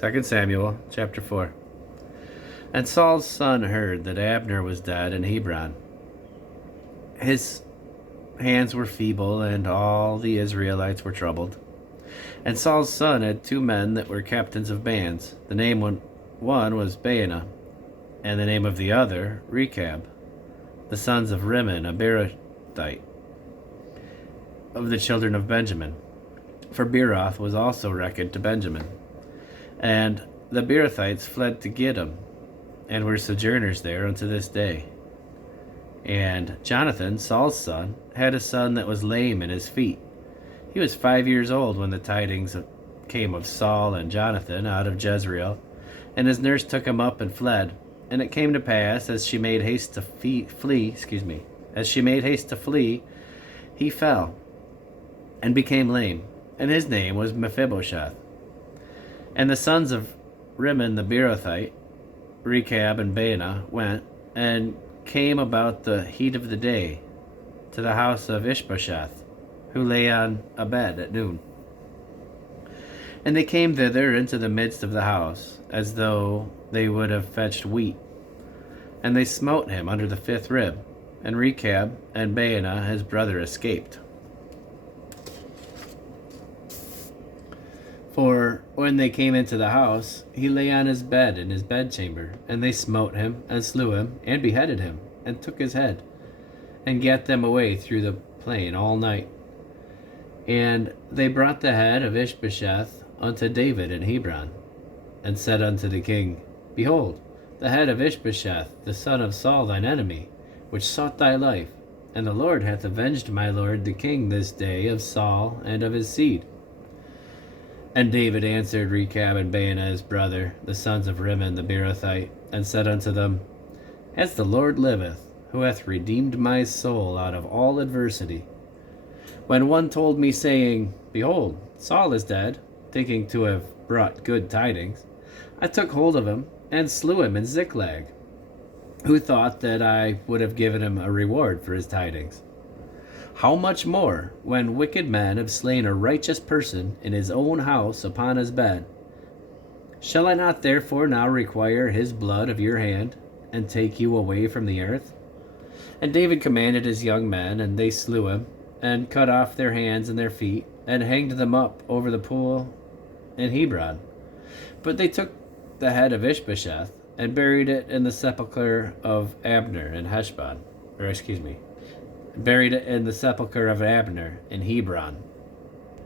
2 Samuel chapter 4. And Saul's son heard that Abner was dead in Hebron. His hands were feeble, and all the Israelites were troubled. And Saul's son had two men that were captains of bands. The name one was Baanah, and the name of the other Rechab, the sons of Rimmon, a Beerothite, of the children of Benjamin. For Beeroth was also reckoned to Benjamin. And the Beerothites fled to Gittim, and were sojourners there unto this day. And Jonathan, Saul's son, had a son that was lame in his feet. He was 5 years old when the tidings came of Saul and Jonathan out of Jezreel, and his nurse took him up and fled. And it came to pass, as she made haste to flee, he fell and became lame, and his name was Mephibosheth. And the sons of Rimmon the Beerothite, Rechab and Baanah, went and came about the heat of the day to the house of Ishbosheth, who lay on a bed at noon. And they came thither into the midst of the house, as though they would have fetched wheat. And they smote him under the fifth rib, and Rechab and Baanah his brother escaped. For when they came into the house, he lay on his bed in his bedchamber, and they smote him, and slew him, and beheaded him, and took his head, and gat them away through the plain all night. And they brought the head of Ishbosheth unto David in Hebron, and said unto the king, Behold, the head of Ishbosheth, the son of Saul thine enemy, which sought thy life, and the Lord hath avenged my lord the king this day of Saul and of his seed. And David answered Rechab and Baanah his brother, the sons of Rimmon the Beerothite, and said unto them, As the Lord liveth, who hath redeemed my soul out of all adversity, when one told me, saying, Behold, Saul is dead, thinking to have brought good tidings, I took hold of him, and slew him in Ziklag, who thought that I would have given him a reward for his tidings. How much more, when wicked men have slain a righteous person in his own house upon his bed? Shall I not therefore now require his blood of your hand, and take you away from the earth? And David commanded his young men, and they slew him, and cut off their hands and their feet, and hanged them up over the pool in Hebron. But they took the head of Ishbosheth, and buried it in the sepulchre of Abner in Hebron.